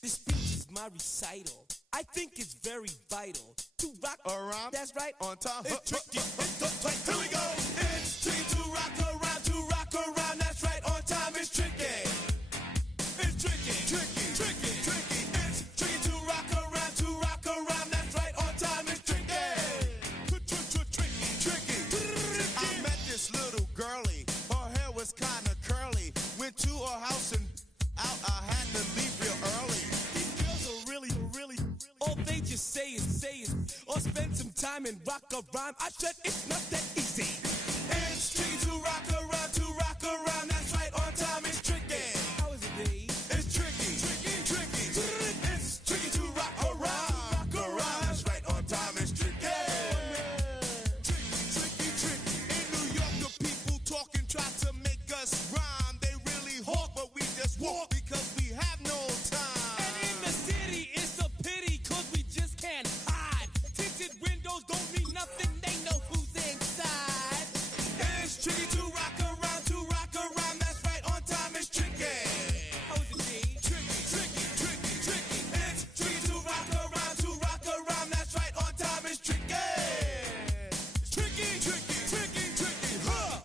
This speech is my recital. I think it's very vital to rock around. That's right. On time. It's tricky. Here we go. It's tricky to rock around, to rock around. That's right. On time. It's tricky. It's tricky. Tricky. Tricky. Tricky. It's tricky to rock around, to rock around. That's right. On time. It's tricky. Tricky. Tricky. I met this little girlie. Her hair was kinda curly. Went to her house and out. I had to leave real early. These girls are really, all they just say is, or spend some time and rock a rhyme. I said it's not that easy. It's tricky to rock around, to rock around. That's right, on time it's tricky. How is it, Dave? It's tricky. Tricky. It's tricky to rock around, That's right, on time it's tricky. Tricky. In New York, the people talking try to make us rhyme. They really hawk, but we just walk because we have no time. And in the city, it's a pity, cause we just can't hide. Tinted windows don't mean nothing, they know who's inside. It's tricky to rock around, that's right, on time it's tricky. How is it, G? Tricky. It's tricky to rock around, that's right, on time it's tricky. Tricky, huh?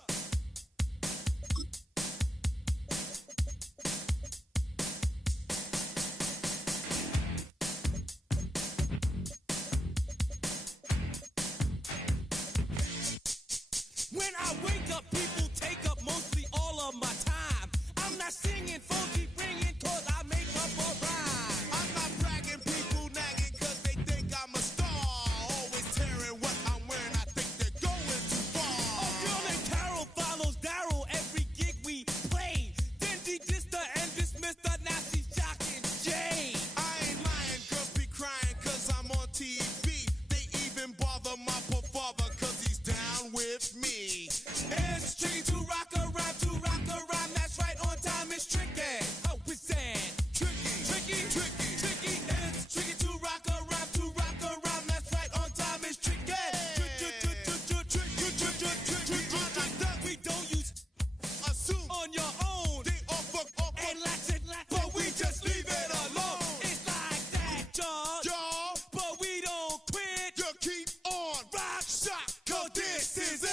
When I wake up, people take up mostly all of my time. I'm not singing, phone keep ringing, cause I make up a rhyme. I'm not bragging, people nagging cause they think I'm a star. Always tearing what I'm wearing, I think they're going too far. A girl named Carol follows Daryl every gig we play. Then she dissed her and dismissed her, now she's jocking Jay. I ain't lying, girls be crying cause I'm on TV. They even bother my poor father cause he's down with me. It's tricky to rock around, that's right, on time it's tricky. How is that? Tricky. It's tricky to rock around, that's right, on time it's tricky. We don't use Assume on your own. they all fuck up, And latch it, but we just leave it alone. It's like that, y'all. Y'all, But we don't quit. you keep on Rock, shock, cause this is it.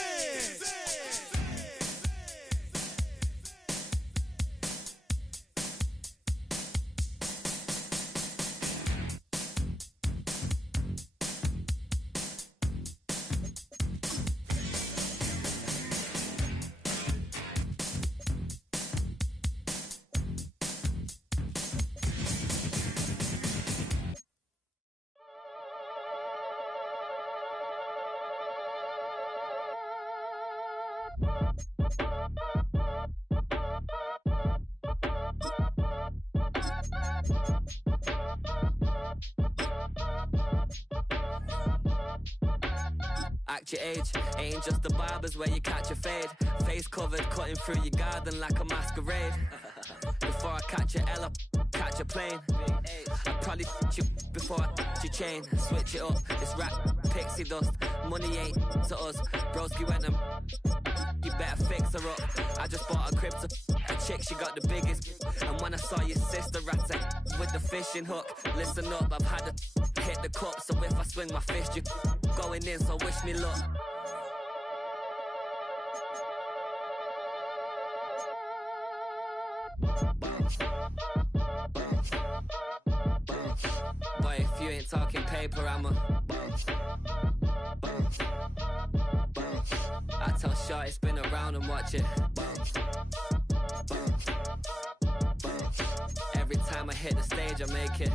Act your age, ain't just the barbers where you catch a fade. Face covered, cutting through your garden like a masquerade. Before I catch a L up, catch a plane. I probably you before I your chain. Switch it up, this rap pixie dust. Money ain't to us. Broski went and you better fix her up. I just bought a crib to a chick, she got the biggest. And when I saw your sister rat with the fishing hook, listen up, I've had to hit the cup. So if I swing my fist, you going in, so wish me luck. Boy, if you ain't talking paper, I'm a I tell Shorty spin around and watch it. Every time I hit the stage, I make it.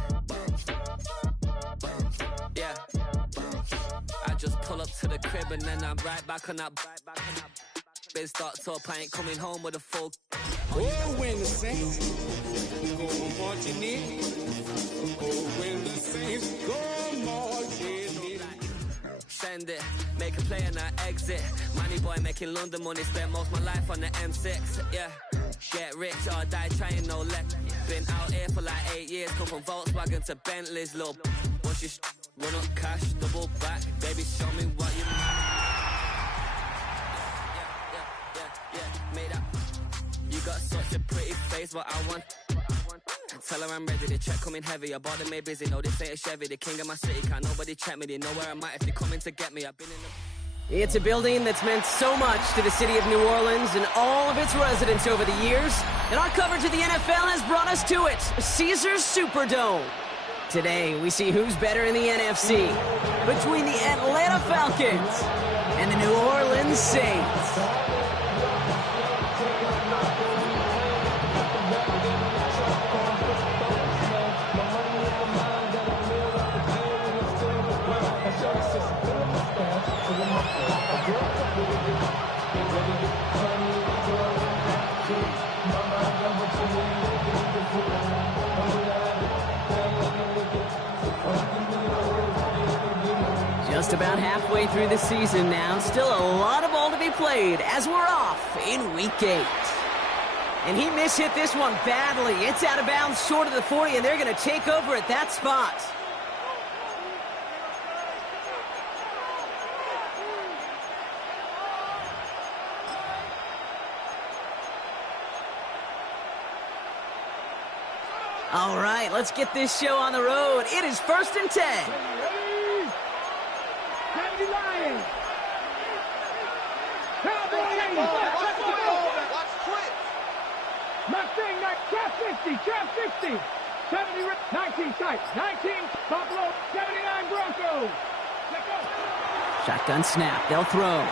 Yeah. I just pull up to the crib and then I'm right back on that. Been starts up, I ain't coming home with a full. Oh, when the Saints go marching in. Oh, when the Saints go marching in. Send it, make a play and I exit. Money boy making London money, spent most of my life on the M6. Yeah, get rich or die trying, no let. Been out here for like 8 years, come from Volkswagen to Bentley's, little. Once you run up cash, double back, baby, show me what you. Yeah, made up. You got such a pretty face, what I want. Tell her I'm ready, the check coming heavy. I bought them made busy, no this ain't a Chevy. The king of my city, can't nobody check me. They know where I'm at if they coming to get me. I've been in the... It's a building that's meant so much to the city of New Orleans and all of its residents over the years. And our coverage of the NFL has brought us to it, Caesars Superdome. Today, we see who's better in the NFC between the Atlanta Falcons and the New Orleans Saints. Just about halfway through the season now. Still a lot of ball to be played as we're off in Week 8. And he mishit this one badly. It's out of bounds short of the 40, and they're going to take over at that spot. All right, let's get this show on the road. It is 1st and 10. Trap 60, 70, 19 tight, 19, Buffalo, 79 Broncos. Let's go. Shotgun snap, they'll throw.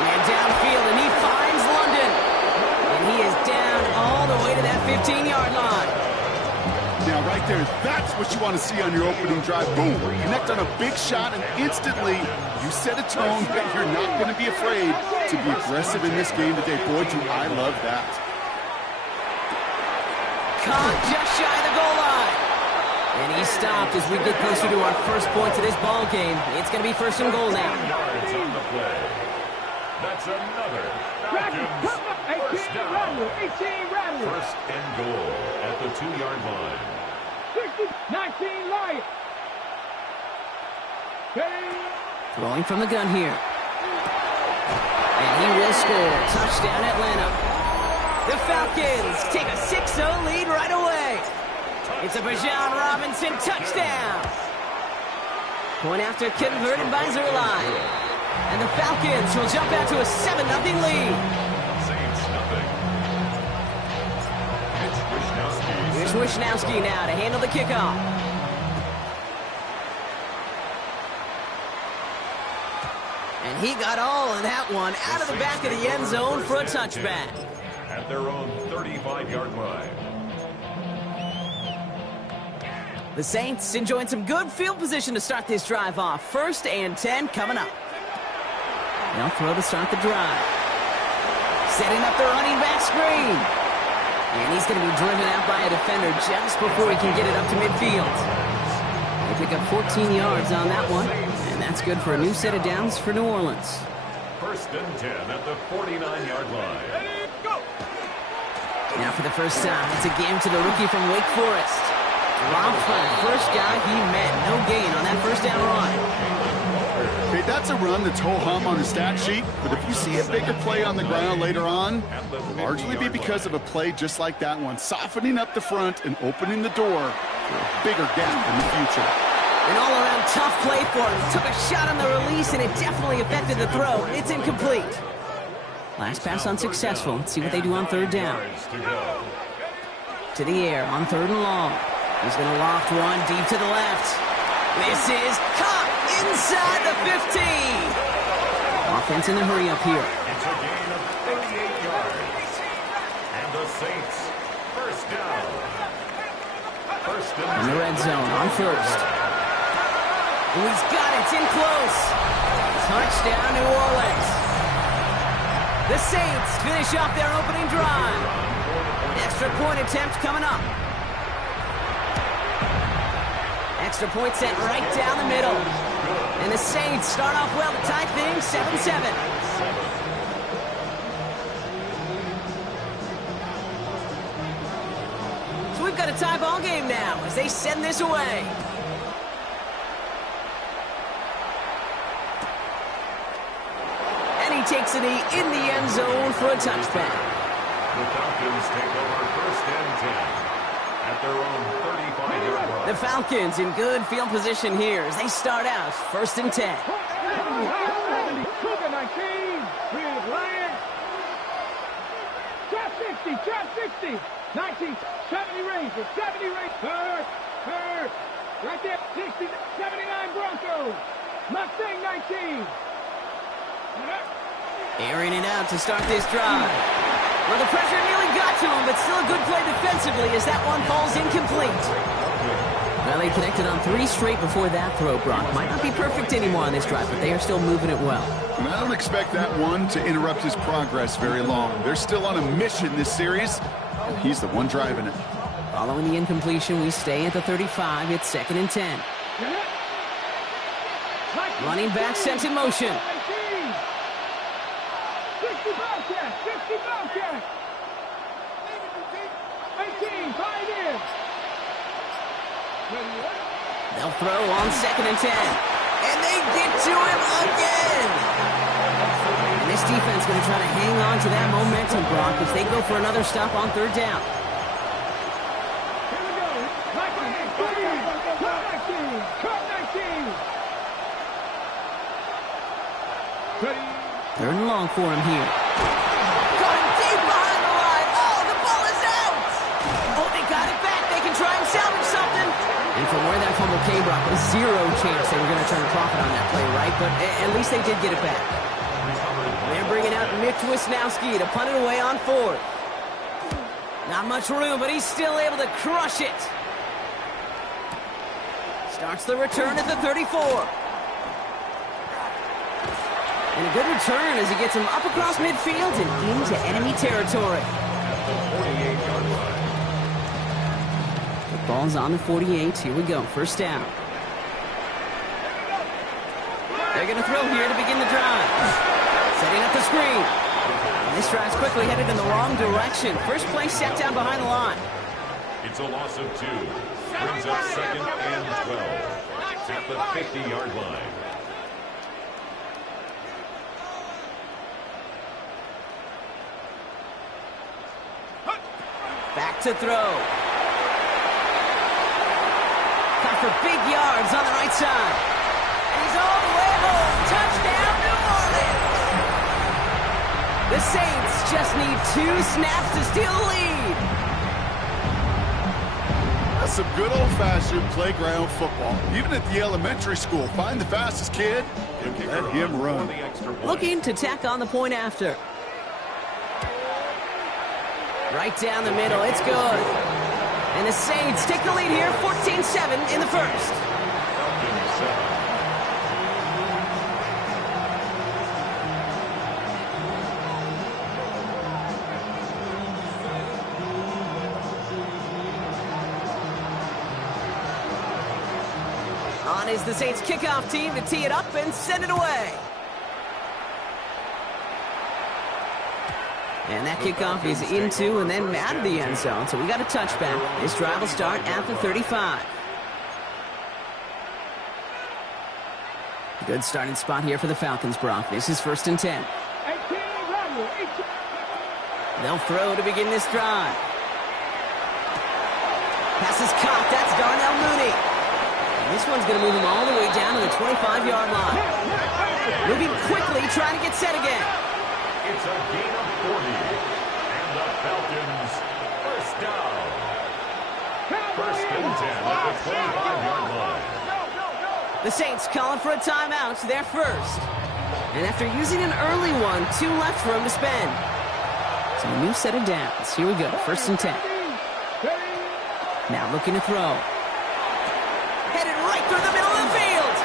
And downfield, and he finds London. And he is down all the way to that 15-yard line. Now, right there, that's what you want to see on your opening drive. Boom, connect on a big shot, and instantly you set a tone that you're not going to be afraid to be aggressive in this game today. Boy, do I love that. Caught just shy of the goal line. And he stopped as we get closer to our first points of this ball game. It's going to be 1st and goal now. Yards on the play. That's another Falcons first down. 18 Rattler. 1st and goal at the 2-yard line. 19 Lions. Throwing from the gun here. And he will score. Touchdown, Atlanta. The Falcons take a 6-0 lead right away. It's a Bijan Robinson touchdown. Point after converted by Zerline. And the Falcons will jump out to a 7-0 lead. Saints nothing. Here's Wishnowski now to handle the kickoff. And he got all of that one out of the back of the end zone for a touchback. At their own 35-yard line. The Saints enjoying some good field position to start this drive off. 1st and 10 coming up. They'll throw to start the drive. Setting up the running back screen. And he's going to be driven out by a defender just before he can get it up to midfield. They pick up 14 yards on that one. And that's good for a new set of downs for New Orleans. 1st and 10 at the 49-yard line. Now for the first time, it's a game to the rookie from Wake Forest. Dropped by the first guy he met. No gain on that 1st down run. Okay, that's a run that's ho-hum on the stat sheet, but if you see a bigger play on the ground later on, it'll largely be because of a play just like that one, softening up the front and opening the door for a bigger gap in the future. An all-around tough play for him. Took a shot on the release, and it definitely affected the throw. It's incomplete. Last pass unsuccessful. Let's see what they do on 3rd down. To the air on 3rd and long. He's going to loft one deep to the left. This is caught inside the 15. Offense in the hurry up here. It's a gain of 38 yards. And the Saints, 1st down. 1st and In the red zone on 1st. Oh, he's got it. It's in close. Touchdown, New Orleans. The Saints finish off their opening drive. Extra point attempt coming up. Extra point set right down the middle. And the Saints start off well to tie things 7-7. So we've got a tie ball game now as they send this away. And he takes a knee in the end zone for a touchback. The Falcons take over 1st and 10 at their own 35-yard line. The Falcons in good field position here as they start out 1st and 10. Cougar 19. Big Lions. Trap 60. Trap 60. 19. 70 Rangers. 70 Rangers. Hurt. Right there. 60. 79 Broncos. Mustang 19. Airing it out to start this drive. Well, the pressure nearly got to him, but still a good play defensively as that one falls incomplete. Well, they connected on 3 straight before that throw, Brock. Might not be perfect anymore on this drive, but they are still moving it well. And I don't expect that one to interrupt his progress very long. They're still on a mission this series, and he's the one driving it. Following the incompletion, we stay at the 35. It's 2nd and 10. Running back sent in motion. 60 Bobcats. 60 Bobcats. 18. 5 in. They'll throw on 2nd and 10. And they get to him again. And this defense going to try to hang on to that momentum, Brock, as they go for another stop on 3rd down. Here we go. 19. 19. 3rd and long for him here. Got him deep behind the line. Oh, the ball is out. Oh, they got it back. They can try and salvage something. And from where that fumble came, Brock, a 0 chance they were going to turn a profit on that play, right? But at least they did get it back. They're bringing out Mitch Wisnowski to punt it away on 4th. Not much room, but he's still able to crush it. Starts the return at the 34. And a good return as he gets him up across midfield and into enemy territory. The ball's on the 48. Here we go. 1st down. They're going to throw here to begin the drive. Setting up the screen. And this drive's quickly headed in the wrong direction. First play set down behind the line. It's a loss of 2. Brings up 2nd and 12 at the 50-yard line. Back to throw. Cut for big yards on the right side. And he's all the way home. Touchdown, New Orleans. The Saints just need 2 snaps to steal the lead. That's some good old-fashioned playground football. Even at the elementary school, find the fastest kid and let him run. Looking to tack on the point after. Right down the middle, it's good. And the Saints take the lead here, 14-7 in the 1st. On is the Saints kickoff team to tee it up and send it away. And that kickoff is into and then out of the end zone. So we got a touchback. This drive will start at the 35. Good starting spot here for the Falcons, Brock. This is 1st and 10. They'll throw to begin this drive. Pass is caught. That's Darnell Mooney. And this one's going to move him all the way down to the 25-yard line. Moving quickly, trying to get set again. It's a gain of 40. And the Falcons, 1st down. 1st and 10 at the 25-yard line. The Saints calling for a timeout. They're first. And after using an early one, 2 left for him to spend. So a new set of downs. Here we go. 1st and 10. Now looking to throw. Headed right through the middle of the field.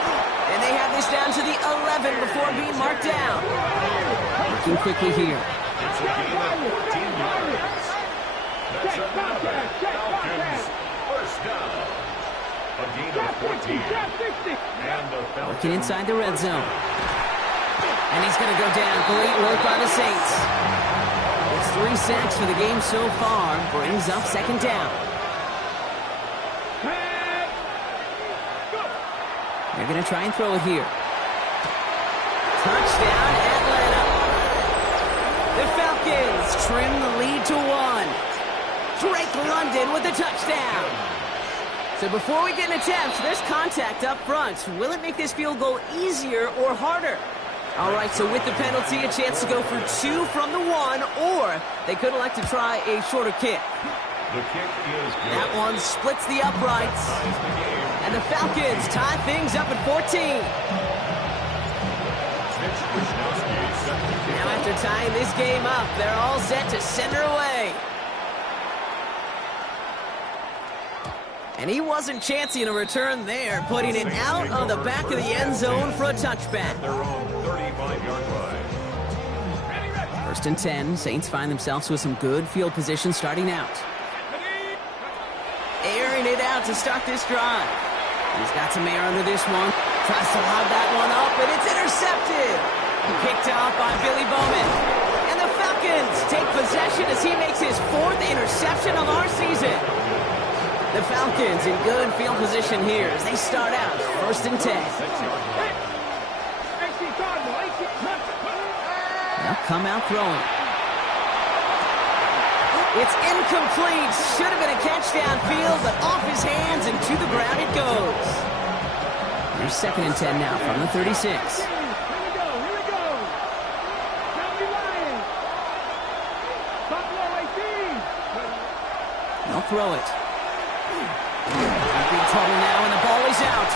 And they have this down to the 11 before being marked down. Looking quickly here. It's a gain of 14 yards. That's another Falcons 1st down. A gain of 14. And the Falcons Looking inside the red zone. And he's going to go down. Great work by the Saints. It's 3 sacks for the game so far. Brings up 2nd down. They're going to try and throw it here. Touchdown, Atlanta. The The Falcons trim the lead to 1. Drake London with the touchdown. So before we get an attempt, there's contact up front. Will it make this field goal easier or harder? All right, so with the penalty, a chance to go for 2 from the 1, or they could elect to try a shorter kick. The kick is good. That one splits the uprights. And the Falcons tie things up at 14. Now after tying this game up, they're all set to send her away. And he wasn't chancing a return there, putting it out on the back of the end zone for a touchback. Their own 35-yard line. First and 10, Saints find themselves with some good field position starting out. Airing it out to start this drive. He's got some air under this one. Tries to lob that one up, and it's intercepted. Picked off by Billy Bowman. And the Falcons take possession as he makes his 4th interception of our season. The Falcons in good field position here as they start out first and 10. They'll come out throwing. It's incomplete. Should have been a catch downfield, but off his hands and to the ground it goes. There's second and 10 now from the 36. Here we go. County Lions. Buffalo 18. They'll throw it. Big trouble now, and the ball is out.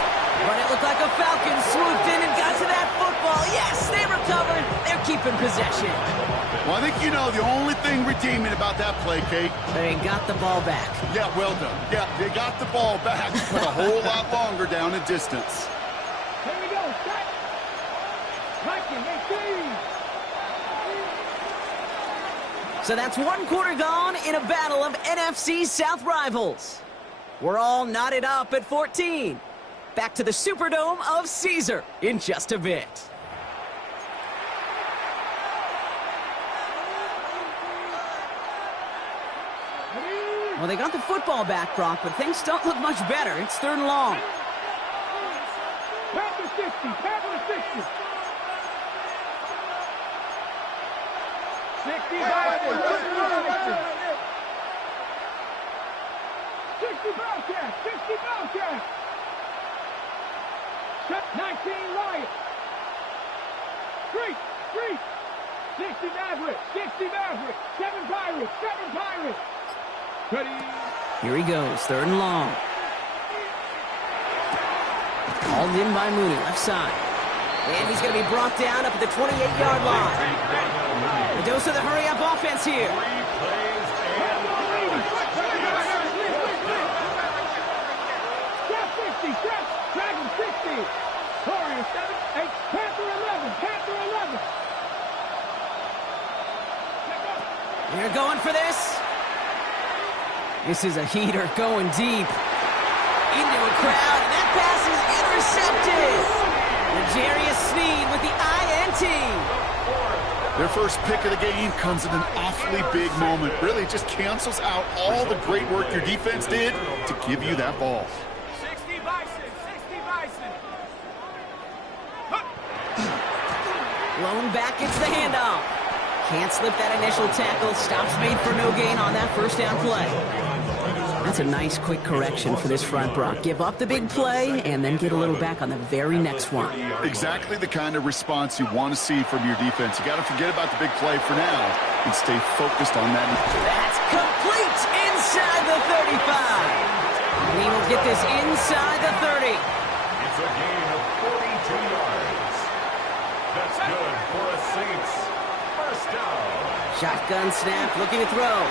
But it looked like a Falcon swooped in and got to that football. Yes, they recovered. They're keeping possession. Well, I think you know the only thing redeeming about that play, Kate. They got the ball back. Yeah, well done. Yeah, they got the ball back, but a whole lot longer down in distance. Here we go. Set. Viking 18. So that's 1 quarter gone in a battle of NFC South rivals. We're all knotted up at 14. Back to the Superdome of Caesar in just a bit. Well, they got the football back, Brock, but things don't look much better. It's 3rd and long. Panther 60. Panther 60. 60 Bobcats. 60 Bobcats. 19 Lions. 3. 60 Mavericks. 60 Mavericks. 7 Pirates. 7 Pirates. Ready. Here he goes, 3rd and long. Hauled in by Mooney, left side. And he's going to be brought down up at the 28-yard line. A dose of the hurry-up offense here. Dragon 60. Warrior 7, 8, Panther 11. Panther 11. They're going for this. This is a heater going deep into a crowd, and that pass is intercepted. L'Jarius Sneed with the INT. Their first pick of the game comes at an awfully big moment. Really just cancels out all the great work your defense did to give you that ball. 60 Bison. 60 Bison. Blown back, it's the handoff. Can't slip that initial tackle. Stops made for no gain on that first down play. That's a nice quick correction for this front, Brock. Give up the big play and then get a little back on the very next one. Exactly the kind of response you want to see from your defense. You got to forget about the big play for now and stay focused on that. That's complete inside the 35. And he will get this inside the 30. It's a gain of 42 yards. That's good for a Saints first down. Shotgun snap, looking to throw.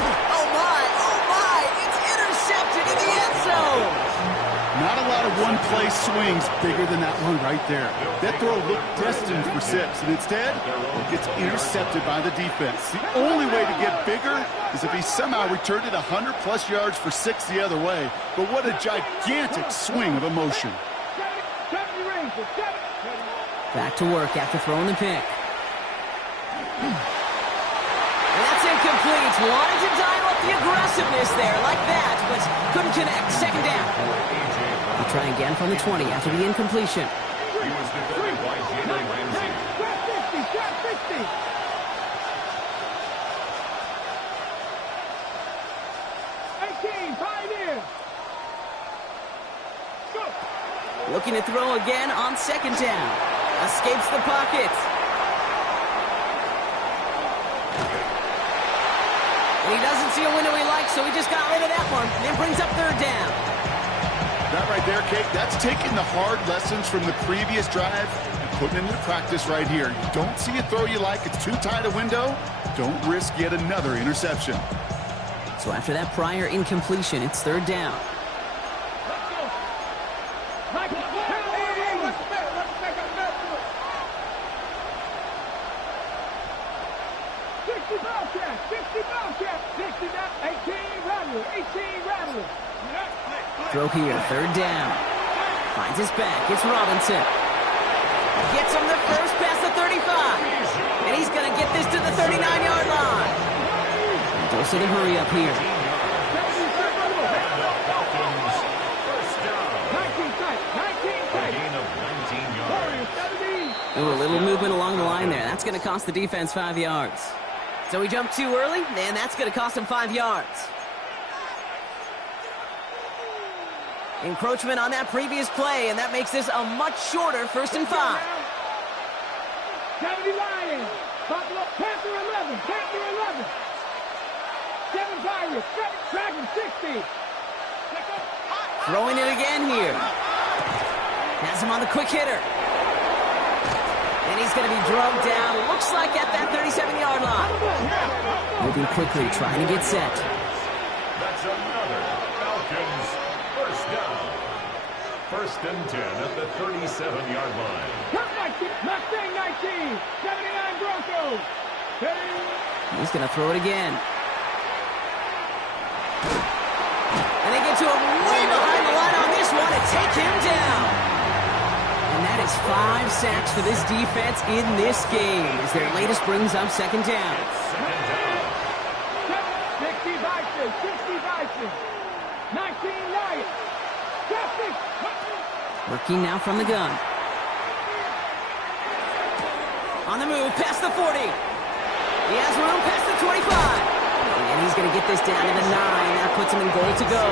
Oh my, it's intercepted in the end zone. Not a lot of one-play swings bigger than that one right there. That throw looked destined for 6, and instead, it gets intercepted by the defense. The only way to get bigger is if he somehow returned it 100-plus yards for 6 the other way. But what a gigantic swing of emotion. Back to work after throwing the pick. And that's incomplete. Wanted to dial up the aggressiveness there like that, but couldn't connect. Second down. We'll try again from the 20 after the incompletion. He was defended by Jalen Ramsey. looking to throw again on second down. Escapes the pocket. And he doesn't see a window he likes, so he just got rid of that one. And then brings up third down. That right there, Kate, that's taking the hard lessons from the previous drive and putting it into practice right here. You don't see a throw you like, it's too tight a window, don't risk yet another interception. So after that prior incompletion, it's third down. Throw here, third down. Finds his back, it's Robinson. Gets him the first past the 35. And he's going to get this to the 39-yard line. And goes to the hurry up here. Ooh, a little movement along the line there. That's going to cost the defense 5 yards. So he jumped too early, and that's going to cost him 5 yards. Encroachment on that previous play, and that makes this a much shorter 1st and 5. 70 Lions, Buffalo, Panther 11, Panther 11. 7 Pirates, 7 Dragon 60. Throwing it again here. Has him on the quick hitter. And he's going to be drugged down, looks like at that 37-yard line. Moving quickly, trying to get set. That's another Falcons first down. 1st and 10 at the 37-yard line. Mustang 19, 79 Broncos. He's going to throw it again. And they get to him way behind the line on this one and take him down. And that is 5 sacks for this defense in this game as their latest brings up second down. 60 Vikings, 60 Vikings, 19 Lions, 60. Working now from the gun. On the move, past the 40. He has room past the 25. And he's going to get this down to the 9. That puts him in goal to go.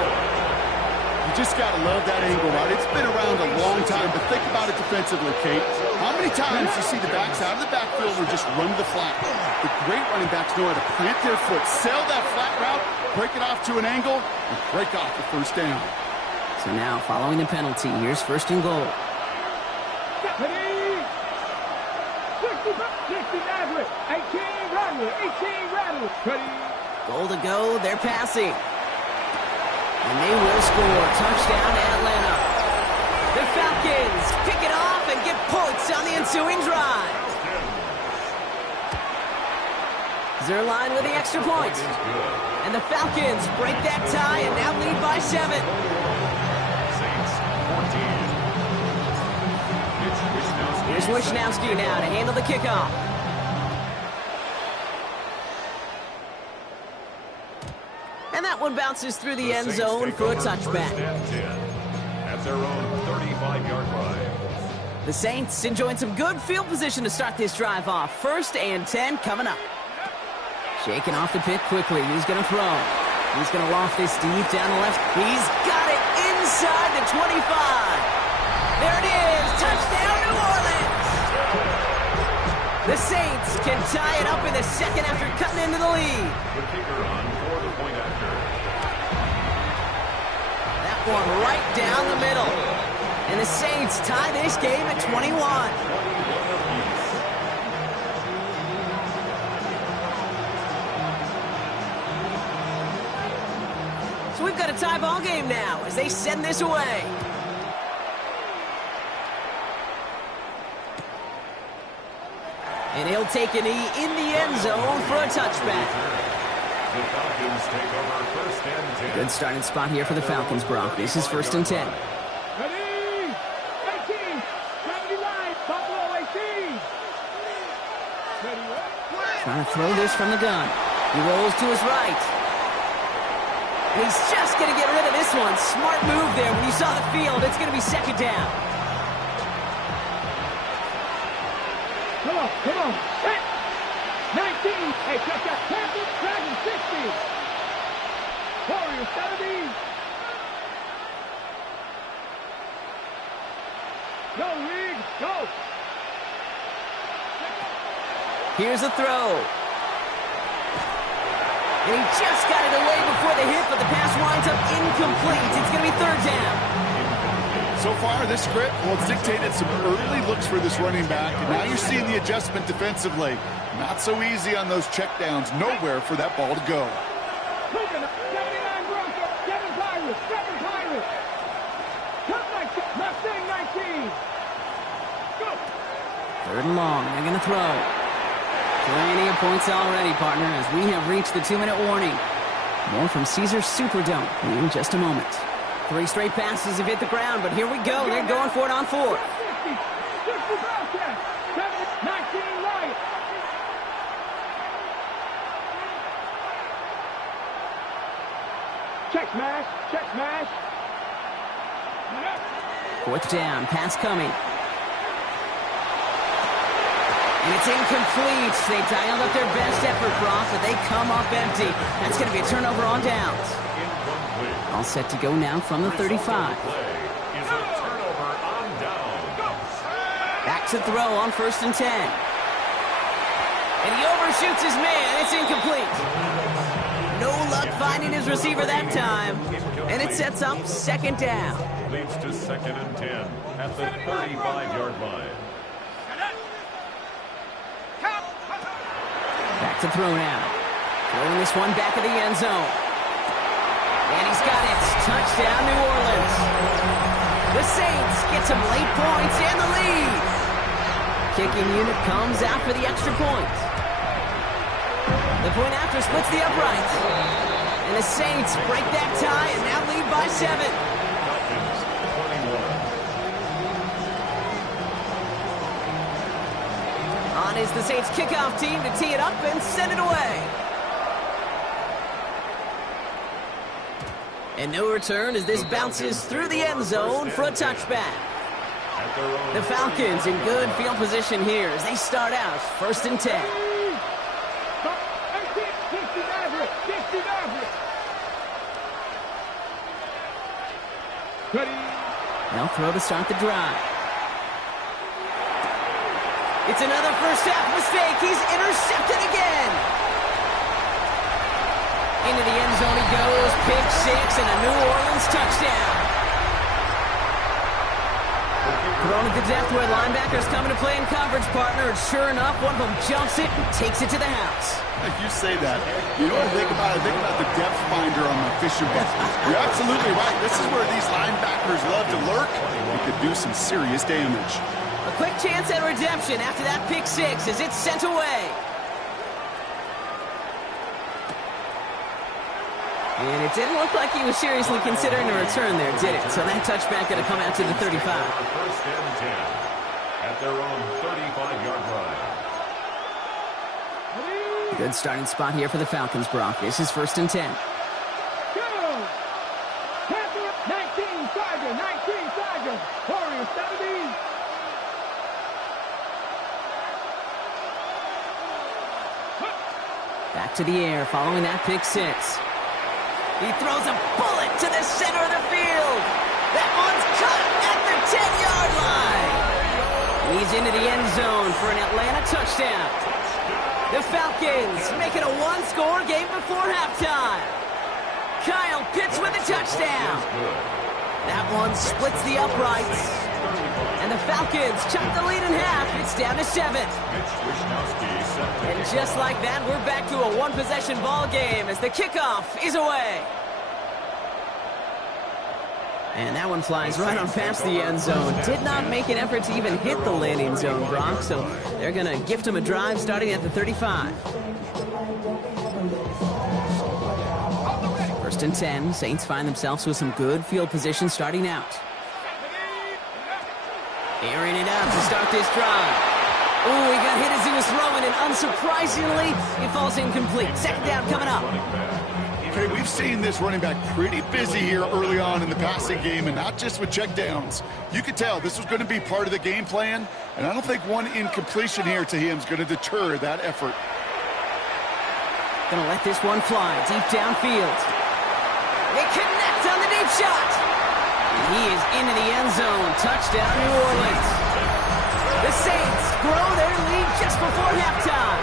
You just got to love that angle, right? It's been around a long time, but think about it defensively, Kate. How many times you see the backs out of the backfield or just run the flat? The great running backs know how to plant their foot, sail that flat route, break it off to an angle, and break off the first down. So now, following the penalty, here's 1st and goal. 60 Maverick, 18 Rattler, 18 Rattler. Goal to go, they're passing. And they will score. Touchdown to Atlanta. The Falcons pick it off and get points on the ensuing drive. Zerline with the extra point. And the Falcons break that tie and now lead by 7. Here's Wishnowski now to handle the kickoff. And that one bounces through the end zone for a touchback. At their own 35-yard line. The Saints enjoying some good field position to start this drive off. 1st and 10 coming up. Shaking off the pick quickly. He's going to throw. He's going to loft this deep down the left. He's got it inside the 25. There it is. Touchdown, New Orleans. The Saints can tie it up in the second after cutting into the lead. The kicker on for the point after. That one right down the middle. And the Saints tie this game at 21. So we've got a tie ball game now as they send this away. And he'll take a knee in the end zone for a touchback. The Falcons take over 1st and 10. Good starting spot here for the Falcons, Brock. This is 1st and 10. Ready? 18, 79, Buffalo 18. Trying to throw this from the gun. He rolls to his right. And he's just going to get rid of this one. Smart move there. When you saw the field, it's going to be second down. Come on. Set. 19. Hey, check that. Panthers, Dragon 60. Warriors 70. Go, Reed. Go. Here's a throw. And he just got it away before the hit, but the pass winds up incomplete. It's going to be third down. So far, this script, well, it's dictated some early looks for this running back, and now you're seeing the adjustment defensively. Not so easy on those checkdowns. Nowhere for that ball to go. 79 Broncos, 7 Pirates, 7 Pirates. Mustang 19. Go. Third and long. They're going to throw. Plenty of points already, partner, as we have reached the 2-minute warning. More from Caesars Superdome in just a moment. 3 straight passes have hit the ground, but here we go. They're going for it on 4th. 60 Broncos, 19 Lions. Check smash, check smash. 4th down, pass coming. And it's incomplete. They dialed up their best effort, Brock, but they come up empty. That's going to be a turnover on downs. All set to go now from the 35. Back to throw on 1st and 10. And he overshoots his man. It's incomplete. No luck finding his receiver that time. And it sets up 2nd down. Leads to 2nd and 10 at the 35-yard line. Back to throw now. Throwing this one back of the end zone. And he's got it. Touchdown, New Orleans. The Saints get some late points and the lead. Kicking unit comes out for the extra point. The point after splits the uprights. And the Saints break that tie and now lead by 7. Falcons 21. On is the Saints kickoff team to tee it up and send it away. And no return as this bounces through the end zone for a touchback. The Falcons in good field position here as they start out 1st and 10. They'll throw to start the drive. It's another first half mistake. He's intercepted again. Into the end zone he goes. Pick 6 and a New Orleans touchdown. Thrown at the depth where linebackers coming to play in coverage, partner. And sure enough, one of them jumps it and takes it to the house. Like you say that, you know what I think about? I think about the depth finder on my fishing boat. You're absolutely right. This is where these linebackers love to lurk. It could do some serious damage. A quick chance at redemption after that pick 6 as it's sent away. And it didn't look like he was seriously considering a return there, did it? So that touchback going to come out to the 35. 1st and 10 at their own 35-yard line. Good starting spot here for the Falcons, Brock. This is 1st and 10. Go! 19 Tiger. Warriors 70. Back to the air following that pick 6. He throws a bullet to the center of the field. That one's cut at the 10-yard line. He's into the end zone for an Atlanta touchdown. The Falcons make it a one-score game before halftime. Kyle Pitts with a touchdown. That one splits the uprights. And the Falcons chop the lead in half. It's down to 7. And just like that, we're back to a one-possession ball game as the kickoff is away. And that one flies right on past the end zone. Did not make an effort to even hit the landing zone, Brock, so they're going to gift him a drive starting at the 35. 1st and 10. Saints find themselves with some good field position starting out. Airing it out to start this drive. Ooh, he got hit as he was throwing, and unsurprisingly, it falls incomplete. 2nd down coming up. Okay, we've seen this running back pretty busy here early on in the passing game, and not just with checkdowns. You could tell this was going to be part of the game plan, and I don't think one incompletion here to him is going to deter that effort. Going to let this one fly deep downfield. They connect on the deep shot. He is into the end zone. Touchdown, New Orleans. The Saints grow their lead just before halftime.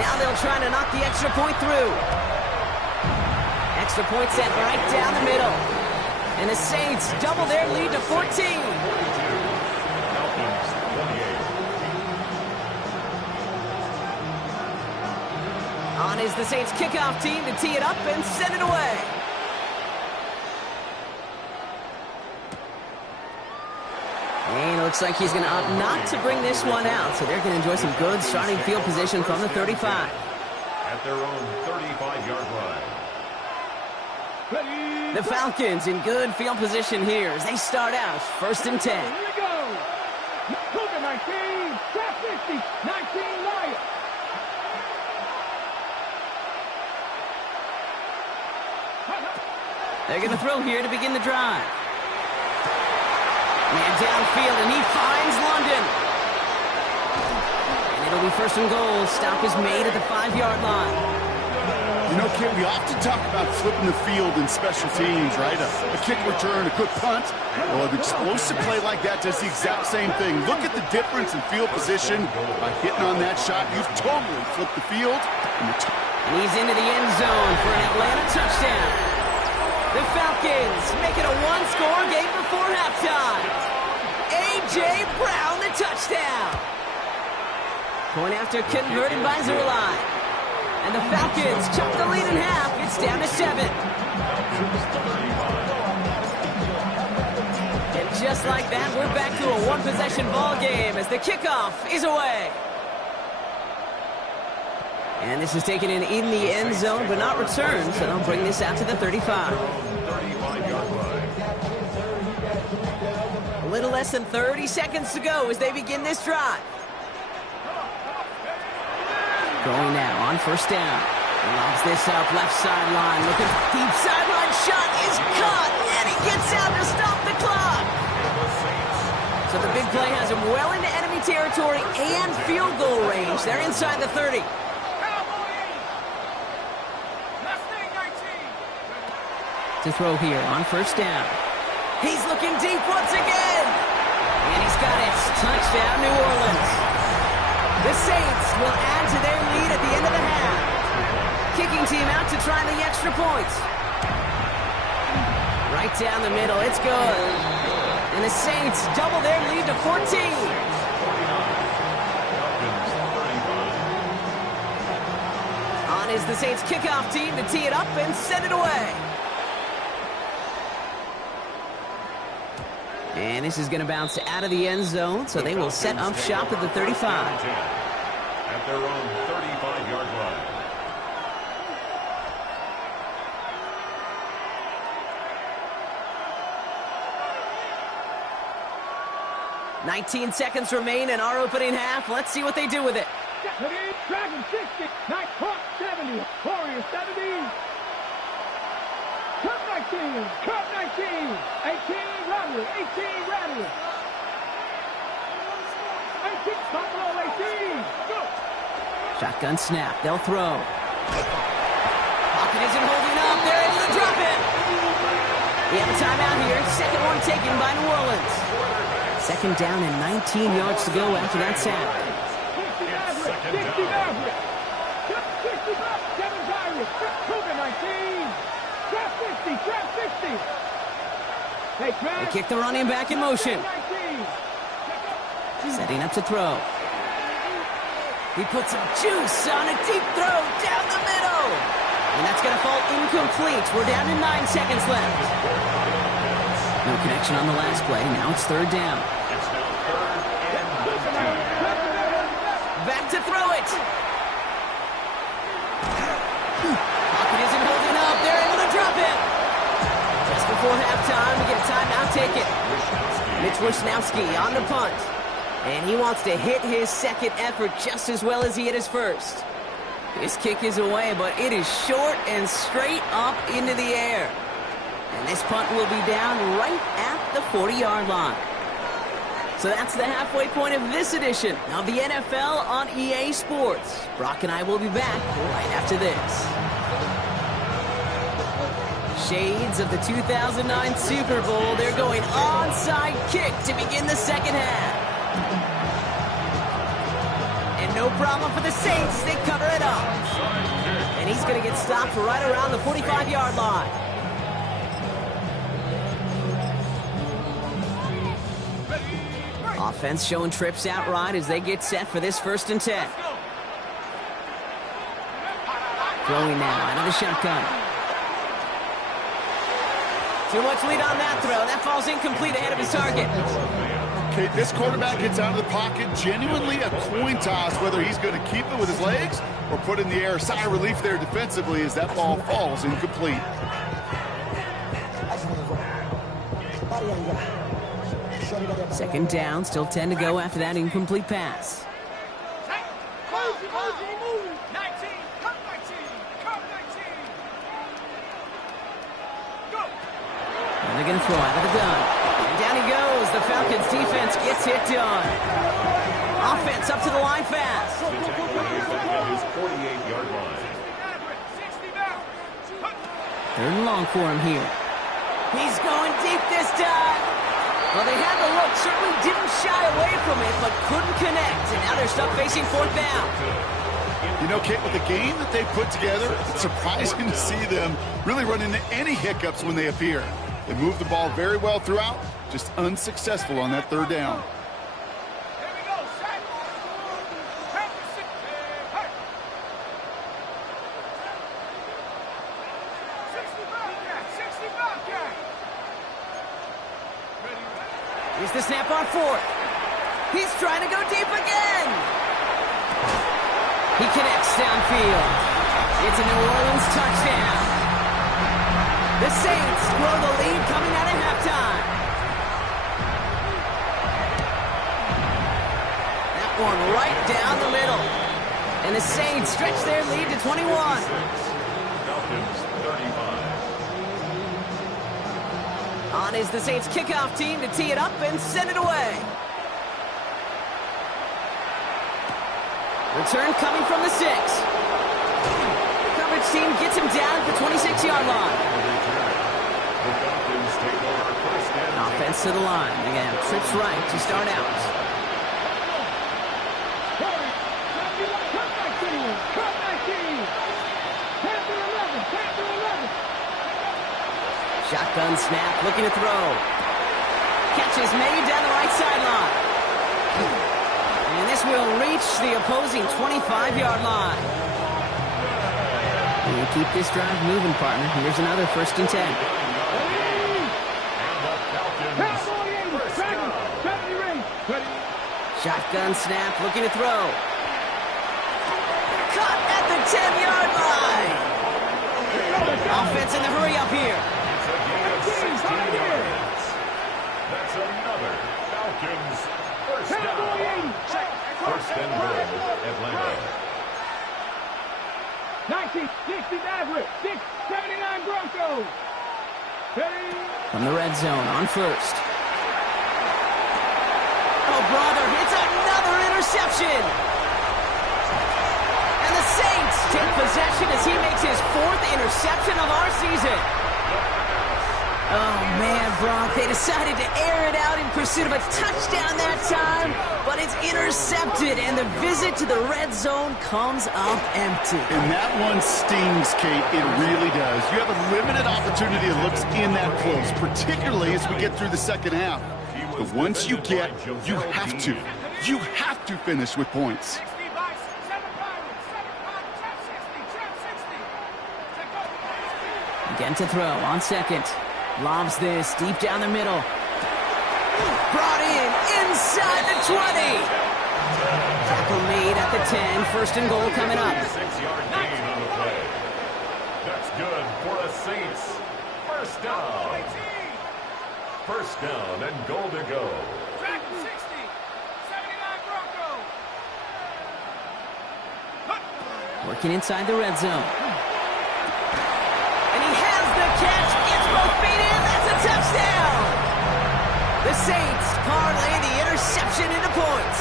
Now they'll try to knock the extra point through. Extra point set right down the middle. And the Saints double their lead to 14. On is the Saints kickoff team to tee it up and send it away. And it looks like he's going to opt not to bring this one out, so they're going to enjoy some good starting field position from the 35. At their own 35-yard line. The Falcons in good field position here as they start out 1st and 10. Here we go. Cougar 19, trap 50, 19 Lions. They're going to throw here to begin the drive. Man downfield, and he finds London. And it'll be 1st and goal. Stop is made at the 5-yard line. You know, Kit, we often talk about flipping the field in special teams, right? A kick return, a good punt. Well, an explosive play like that does the exact same thing. Look at the difference in field position. By hitting on that shot, you've totally flipped the field. And he's into the end zone for an Atlanta touchdown. The Falcons make it a one-score game before halftime. A.J. Brown, the touchdown. Point after converted by Zerline. And the Falcons chop the lead in half. It's down to 7. And just like that, we're back to a one-possession ball game as the kickoff is away. And this is taken in the end zone, but not returned, so they'll bring this out to the 35. A little less than 30 seconds to go as they begin this drive. Going now on 1st down. Lobs this up, left sideline, looking deep sideline shot is caught, and he gets out to stop the clock. So the big play has him well into enemy territory and field goal range. They're inside the 30. To throw here on 1st down. He's looking deep once again. And he's got it. Touchdown, New Orleans. The Saints will add to their lead at the end of the half. Kicking team out to try the extra points. Right down the middle. It's good. And the Saints double their lead to 14. On is the Saints kickoff team to tee it up and send it away. And this is going to bounce out of the end zone, so they will set up shop at the 35. At their own 35-yard line. 19 seconds remain in our opening half. Let's see what they do with it. Dragon 60, Knight Hawk 70, Warrior 70. Cup 19, Cup 19, 18 Rattler, 18 Rattler. 18, Buffalo 18, go. Shotgun snap, they'll throw. Pocket isn't holding up, they're able to drop it. We have a timeout here, second one taken by New Orleans. Second down and 19 yards to go after that sack. 60 Maverick, 60 Buck, 7 Pirates, Cougar 19. Trap 50, trap 60. Hey, they kick the running back in motion. Setting up to throw. He puts some juice on a deep throw down the middle. And that's going to fall incomplete. We're down to 9 seconds left. No connection on the last play. Now it's 3rd down. It's now 3rd and 2. Back to throw it. Pocket isn't holding up. They're able to drop it. Just before halftime, we get a timeout taken. Mitch Wisnowski on the punt. And he wants to hit his second effort just as well as he hit his first. His kick is away, but it is short and straight up into the air. And this punt will be down right at the 40-yard line. So that's the halfway point of this edition of the NFL on EA Sports. Brock and I will be back right after this. Shades of the 2009 Super Bowl. They're going onside kick to begin the second half. And no problem for the Saints. They cover it up. And he's going to get stopped right around the 45-yard line. Offense showing trips outright as they get set for this 1st and 10. Throwing now out of the shotgun. Too much lead on that throw. That falls incomplete ahead of his target. Okay, this quarterback gets out of the pocket. Genuinely a coin toss whether he's going to keep it with his legs or put it in the air. Sigh of relief there defensively as that ball falls incomplete. Second down, still 10 to go after that incomplete pass. And they're going to throw out of the gun. And down he goes. The Falcons defense gets it done. Offense up to the line fast. Third and long for him here. He's going deep this time. Well, they had the look, certainly didn't shy away from it, but couldn't connect. And now they're stuck facing 4th down. You know, Kate, with the game that they put together, it's surprising to see them really run into any hiccups when they appear. They move the ball very well throughout, just unsuccessful on that 3rd down. Here's the snap on 4th. He's trying to go deep again. He connects downfield. It's a New Orleans touchdown. The Saints grow the lead coming out of halftime. That one right down the middle. And the Saints stretch their lead to 21. Falcons 35. On is the Saints kickoff team to tee it up and send it away. Return coming from the 6. The coverage team gets him down at the 26-yard line. Offense to the line. Again, trips right to start out. Shotgun snap, looking to throw. Catch is made down the right sideline. And this will reach the opposing 25-yard line. And keep this drive moving, partner. Here's another 1st and 10. Shotgun snap, looking to throw. Caught at the 10-yard line. Offense in the hurry up here. That's another Falcons 1st down. 1st and goal, Atlanta. 1960 Maverick, 679 Broncos. From the red zone on 1st. Oh, brother, it's another interception. And the Saints take possession as he makes his 4th interception of our season. Oh, man, Brock, they decided to air it out in pursuit of a touchdown that time, but it's intercepted, and the visit to the red zone comes up empty. And that one stings, Kate. It really does. You have a limited opportunity that looks in that close, particularly as we get through the second half. But once you get, you have to finish with points. Again to throw on 2nd. Lobs this deep down the middle. Brought in inside the 20. Tackle made at the 10. 1st and goal coming up. 6-yard gain on the play. That's good for the Saints. 1st down. 1st down and goal to go. 60, 79 Broncos. Working inside the red zone. And he has the catch. Gets both feet in. That's a touchdown. The Saints parlay the interception into points.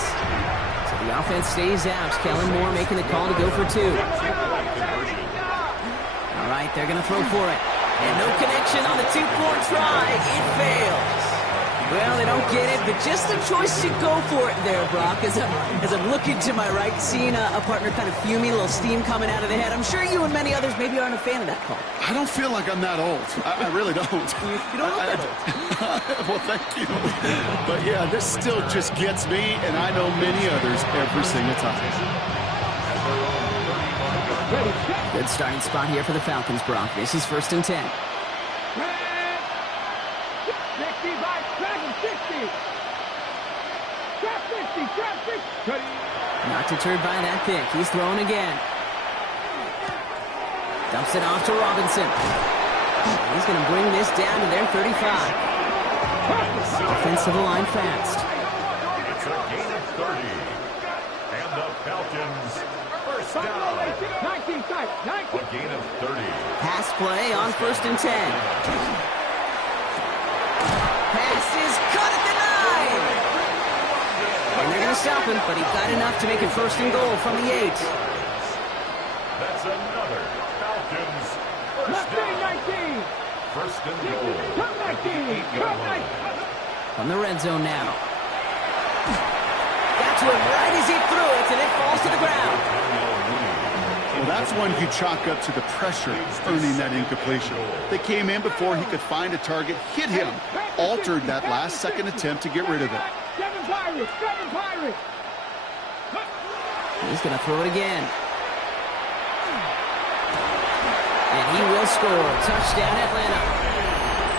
So the offense stays out. Kellen Moore making the call to go for 2. All right, they're going to throw for it. And no connection on the two-point try. It fails. Well, they don't get it, but just the choice to go for it there, Brock. As I'm looking to my right, seeing a partner kind of fuming, a little steam coming out of the head. I'm sure you and many others maybe aren't a fan of that call. I don't feel like I'm that old. I really don't. You don't look that old. Well, thank you. But yeah, this still just gets me, and I know many others every single time. Good starting spot here for the Falcons, Brock. This is 1st and 10. 60. Trap 50, trap 50. Not deterred by that pick. He's throwing again. Dumps it off to Robinson. He's going to bring this down to their 35. Offensive line fast. It's a gain of 30. And the Falcons first down. 19 tight, 19. A gain of 30. Pass play on 1st and 10. Pass is cut at the 9. And they're going to stop him, but he got enough to make it 1st and goal from the 8. That's another Falcons first down. 19. 1st and goal. Come 19. Come 19. From the red zone now. Got to him right as he threw it, and it falls to the ground. Well, that's one you chalk up to the pressure earning that incompletion. They came in before he could find a target, hit him, altered that last-second attempt to get rid of it. 7 Pirates, 7 Pirates. He's going to throw it again. And he will score. Touchdown, Atlanta.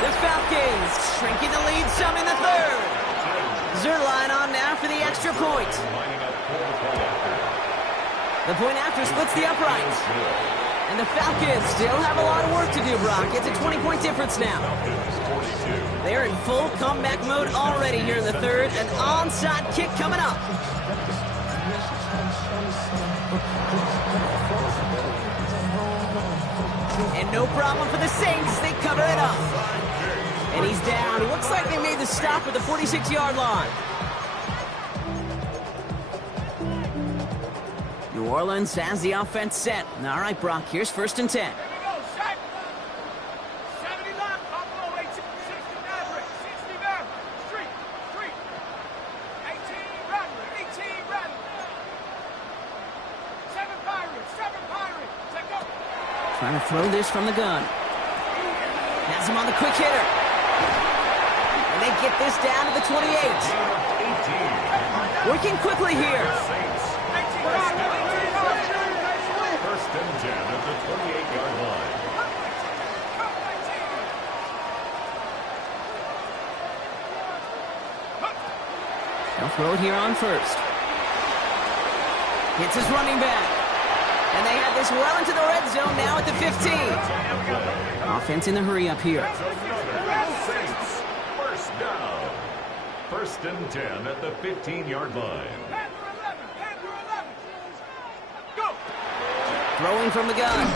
The Falcons shrinking the lead some in the 3rd. Zerline on now for the extra point. The point after splits the uprights. And the Falcons still have a lot of work to do, Brock. It's a 20-point difference now. They're in full comeback mode already here in the 3rd. An onside kick coming up. And no problem for the Saints. They cover it up. And he's down. Looks like they made the stop at the 46-yard line. New Orleans has the offense set. All right, Brock, here's 1st and 10. Trying to throw this from the gun. Has him on the quick hitter. And they get this down to the 28. Working quickly here. 1st and 10 at the 28-yard line. They'll throw it here on 1st. Hits his running back. And they have this well into the red zone now at the 15. Offense in the hurry up here. Saints first down. 1st and 10 at the 15-yard line. Throwing from the gun.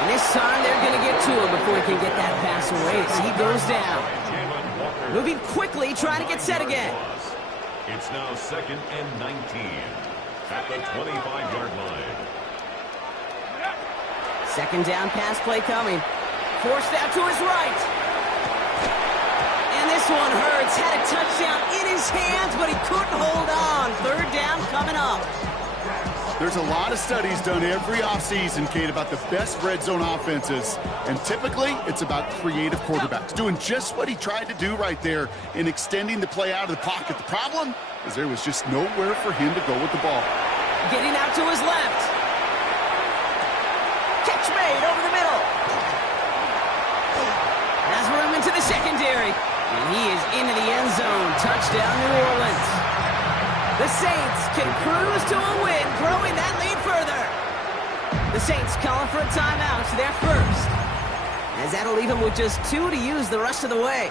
And this time they're going to get to him before he can get that pass away. So he goes down. Moving quickly, trying to get set again. It's now 2nd and 19 at the 25-yard line. 2nd down pass play coming. Forced out to his right. And this one hurts. Had a touchdown in his hands, but he couldn't hold on. 3rd down coming up. There's a lot of studies done every offseason, Kate, about the best red zone offenses. And typically, it's about creative quarterbacks doing just what he tried to do right there in extending the play out of the pocket. The problem is there was just nowhere for him to go with the ball. Getting out to his left. Catch made over the middle. Has room into the secondary. And he is into the end zone. Touchdown, New Orleans. The Saints can cruise to a win, growing that lead further. The Saints calling for a timeout, their 1st. As that'll leave them with just 2 to use the rest of the way.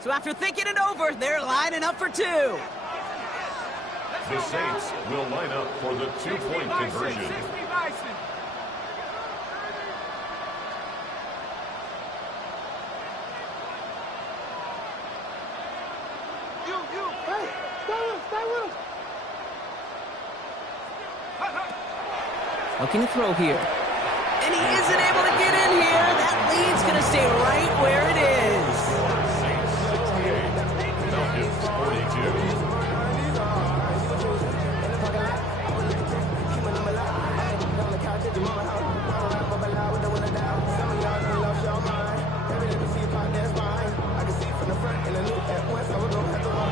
So after thinking it over, they're lining up for 2. The Saints will line up for the 2-point conversion. Looking to throw here. And he isn't able to get in here. That lead's going to stay right where it is. Falcons 42.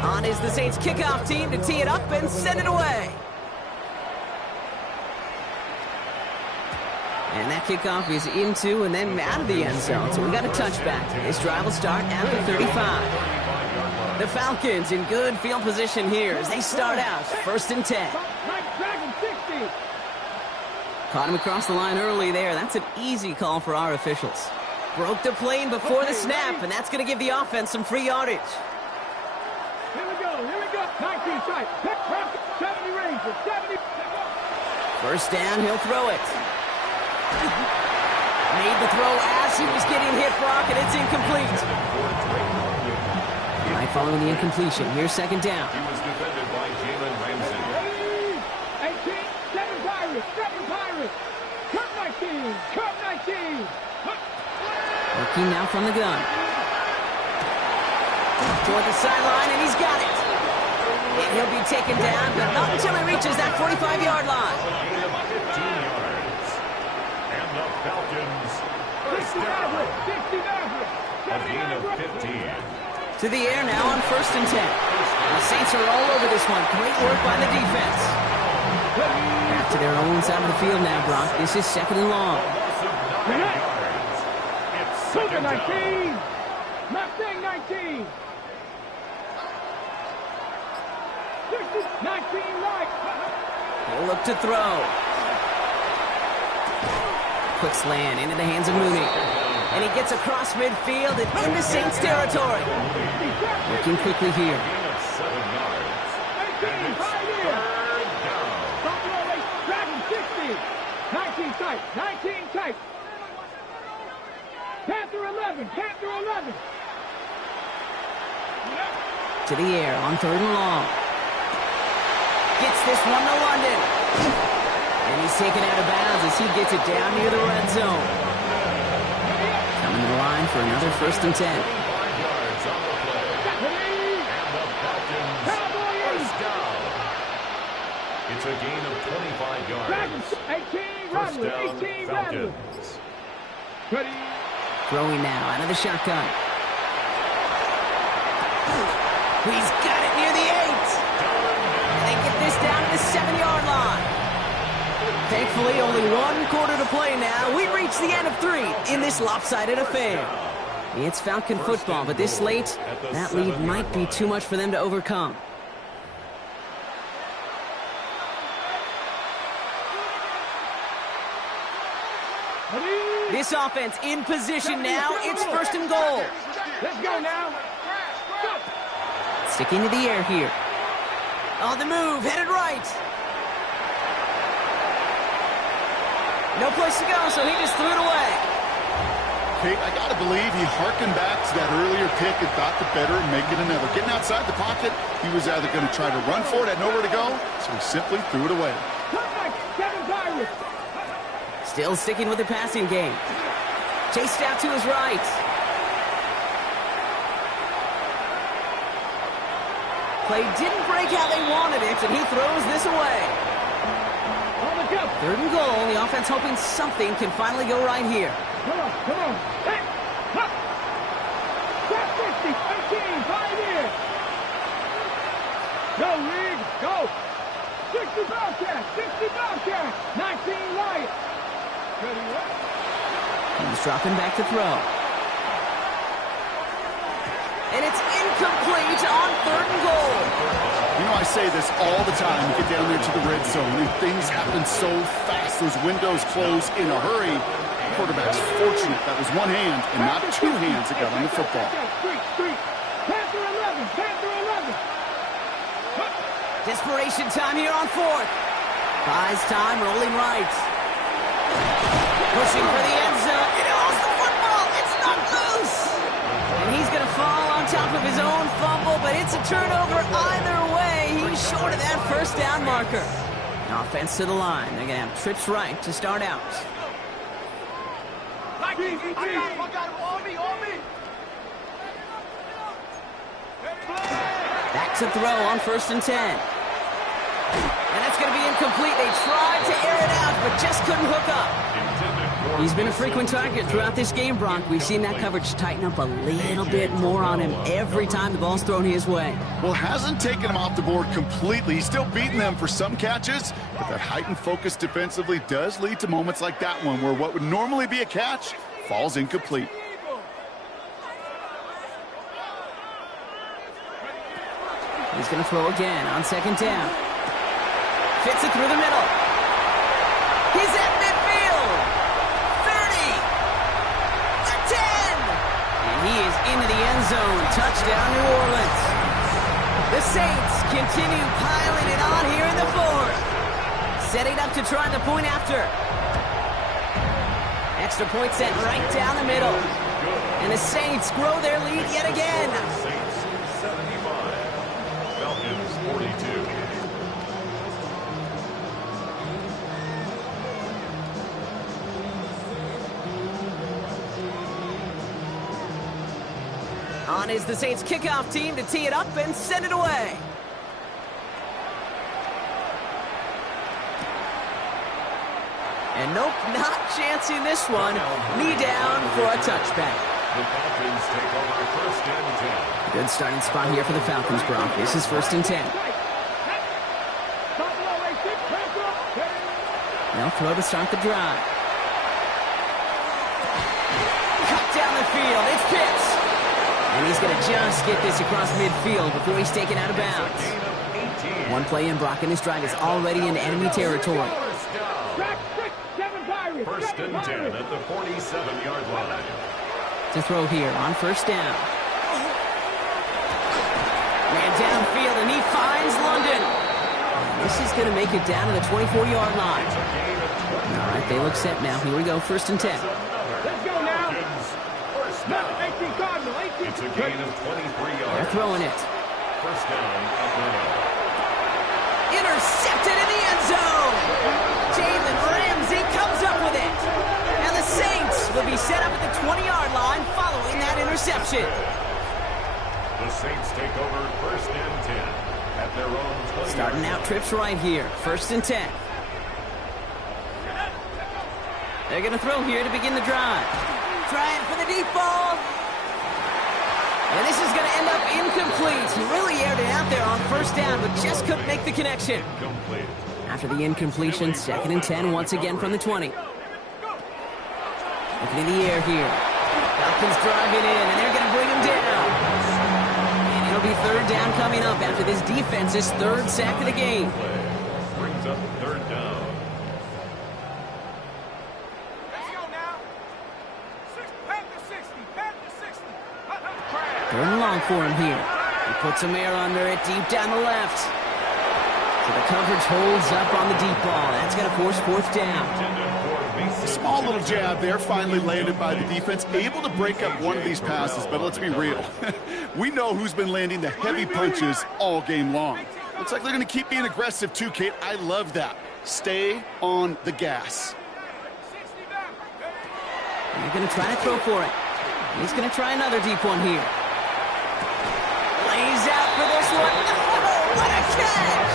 On is the Saints kickoff team to tee it up and send it away. And that kickoff is into and then out of the end zone, so we got a touchback. This drive will start at the 35. The Falcons in good field position here as they start out 1st and 10. Caught him across the line early there. That's an easy call for our officials. Broke the plane before the snap, and that's going to give the offense some free yardage. Here we go. 19 tight. 70 range. 70. First down, he'll throw it. Made the throw as he was getting hit, Brock, and it's incomplete. Right following the incompletion. Here's 2nd down. He was defended by Jalen Ramsey. 18, 7 Pirates. Curve 19. Looking now from the gun. Toward the sideline, and he's got it. And he'll be taken down, but not until he reaches that 45-yard line. 15 yards. And the Falcons first down. A gain of 15. To the air now on 1st and 10. And the Saints are all over this one. Great work by the defense. Back to their own side of the field now, Brock. This is 2nd and long. It's 2nd down. 19. Mustang 19. 19 right. He'll look to throw. Quick slant into the hands of Mooney. And he gets across midfield and into Saints territory. Looking quickly here. 7 yards. 18, right here. Buffalo Race, Dragon 60. 19 tight. Panther 11. To the air on 3rd and long. Gets this one to London. And he's taken out of bounds as he gets it down near the red zone. Coming to the line for another 1st and 10. 5 yards on the play. And the Falcons first down. It's a gain of 25 yards. 18 First down, 18 Falcons. Ready. Throwing now out of the shotgun. He's got it near the 8. And they get this down to the 7-yard line. Thankfully, only 1 quarter to play now. We reach the end of 3 in this lopsided affair. It's Falcon football, but this late, that lead might be too much for them to overcome. This offense in position now. It's 1st and goal. Let's go now. Go. Sticking to the air here. On the move, headed right. No place to go, so he just threw it away. Kate, I got to believe he harkened back to that earlier pick and thought the better and make it another. Getting outside the pocket, he was either going to try to run for it, had nowhere to go, so he simply threw it away. 7 Pirates. Still sticking with the passing game. Chased out to his right. Play didn't break how they wanted it, and he throws this away. On the jump. 3rd and goal. The offense hoping something can finally go right here. Come on. Hey. Up. That's 50. 18. 5 here. Go, Reed. Go. 60 Bobcat. 19 right. Ready, right. He's dropping back to throw. And it's incomplete on 3rd and goal. You know, I say this all the time. You get down there to the red zone, and things happen so fast. Those windows close in a hurry. The quarterback's fortunate that was one hand and not 2 hands that got on the football. Panther 11. Desperation time here on 4th. Buys time, rolling right. Pushing for the end zone. It holds the football. It's not loose. And he's going to fall on top of his own fumble, but it's a turnover either way. He's short of that first down marker. Offense to the line. They're going to have trips right to start out. I got him, on me. Back to throw on 1st and 10. And that's going to be incomplete. They tried to air it out, but just couldn't hook up. He's been a frequent target throughout this game, Bronk. We've seen that coverage tighten up a little bit more on him every time the ball's thrown his way. Well, hasn't taken him off the board completely. He's still beating them for some catches, but that heightened focus defensively does lead to moments like that one where what would normally be a catch falls incomplete. He's going to throw again on 2nd down. Fits it through the middle. He's at midfield. 30. The 10. And he is into the end zone. Touchdown, New Orleans. The Saints continue piling it on here in the 4th. Setting up to try the point after. Extra point set right down the middle. And the Saints grow their lead yet again. Saints 75. Falcons 42. On is the Saints kickoff team to tee it up and send it away. And nope, not chancing this one. Knee down for a touchback. The Falcons take over 1st and 10. Good starting spot here for the Falcons, Bronk. This is 1st and 10. They'll throw to start the drive. Cut down the field. It's Pitts. And he's going to just get this across midfield before he's taken out of bounds. One play in, Brock, and this drive is already in enemy territory. 1st and 10 at the 47-yard line. To throw here on 1st down. Man downfield, and he finds London. This is going to make it down to the 24-yard line. All right, they look set now. Here we go, 1st and 10. Let's go now. No, 18 Cardinal, 18. It's a gain of 23 yards. They're throwing it. 1st down at the Intercepted in the end zone. Jalen Ramsey comes up with it. And the Saints will be set up at the 20-yard line following that interception. The Saints take over 1st and 10 at their own 20. Starting out trips right here. 1st and 10. They're going to throw here to begin the drive. Trying for the deep ball. And this is going to end up incomplete. He really aired it out there on 1st down, but just couldn't make the connection. Incomplete. After the incompletion, 2nd and 10 once again from the 20. Looking in the air here. Falcons driving in, and they're going to bring him down. And it'll be 3rd down coming up after this defense's 3rd sack of the game. Brings up 3rd down. Third and long for him here. He puts some air under it deep down the left. So the coverage holds up on the deep ball. That's going to force 4th down. Small little jab there, finally landed by the defense. Able to break up one of these passes, but let's be real. We know who's been landing the heavy punches all game long. Looks like they're going to keep being aggressive too, Kate. I love that. Stay on the gas. They're going to try to throw for it. He's going to try another deep one here. Lays out for this one. Oh, what a catch!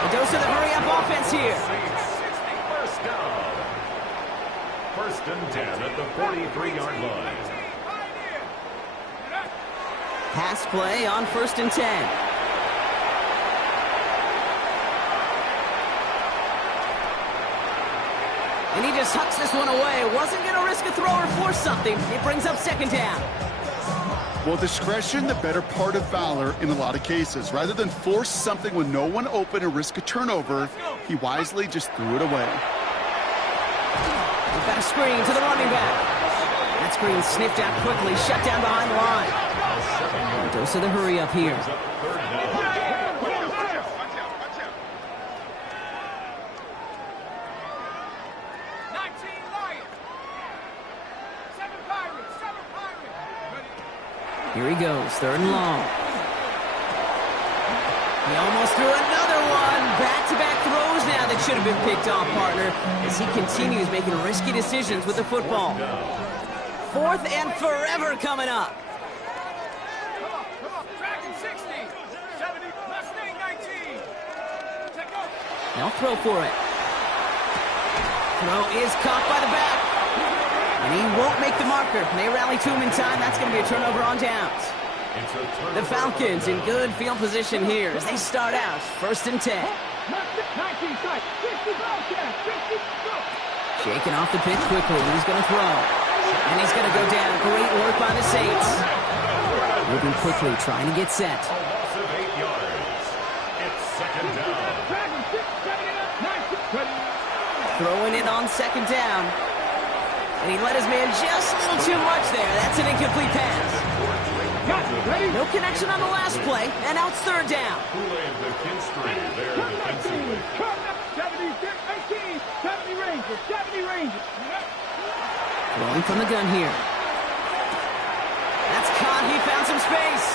A dose of the hurry-up offense here. 1st down. 1st and 10 at the 43-yard line. Pass play on 1st and 10. And he just hucks this one away. Wasn't going to risk a throw or force something. It brings up 2nd down. Well, discretion, the better part of valor in a lot of cases. Rather than force something with no one open and risk a turnover, he wisely just threw it away. We've got a screen to the running back. That screen sniffed out quickly, shut down behind the line. A dose of the hurry up here. Here he goes, 3rd and long. He almost threw another one. Back-to-back throws now that should have been picked off, partner, as he continues making risky decisions with the football. 4th and forever coming up. Come on, Dragon 60, 70, Mustang 19. Take off. They'll throw for it. Throw is caught by the back. And he won't make the marker. They rally to him in time. That's going to be a turnover on downs. The Falcons in good field position here as they start out 1st and 10. 19 strike, 60 Falcons, 60, go. Shaking off the pitch quickly. He's going to throw. And he's going to go down. Great work by the Saints. Moving quickly, trying to get set. A loss of 8 yards. It's 2nd down. Dragon 6, 79, 19. Throwing it on 2nd down. And he let his man just a little too much there. That's an incomplete pass. Got it, ready? No connection on the last play, and now it's 3rd down. Kool-Aid McKinstry there defensively. 70, 18, 70 Rangers, 70 Rangers. Throwing from the gun here. That's caught. He found some space.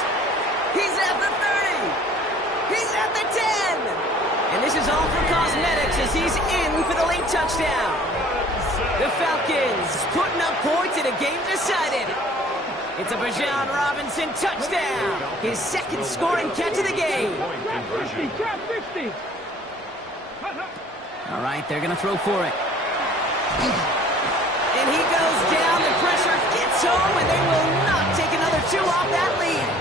He's at the 30. He's at the 10. And this is all for cosmetics as he's in for the late touchdown. The Falcons putting up points in a game decided. It's a Bijan Robinson touchdown. His 2nd scoring catch of the game. Trap 60. All right, they're going to throw for it. And he goes down. The pressure gets home, and they will not take another 2 off that lead.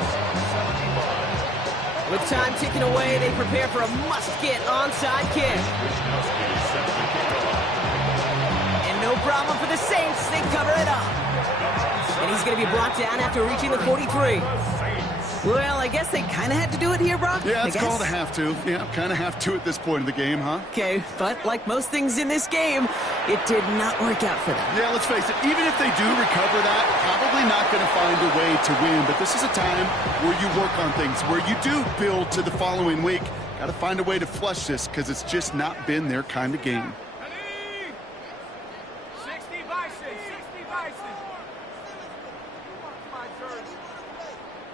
With time ticking away, they prepare for a must-get onside kick. And no problem for the Saints. They cover it up. And he's going to be brought down after reaching the 43. Well, I guess they kind of had to do it here, Brock. Yeah, it's called a have to. Yeah, kind of have to at this point in the game, huh? Okay, but like most things in this game, it did not work out for them. Yeah, let's face it, even if they do recover that, probably not going to find a way to win. But this is a time where you work on things, where you do build to the following week. Got to find a way to flush this because it's just not been their kind of game. 60 Bison, 60 Bison.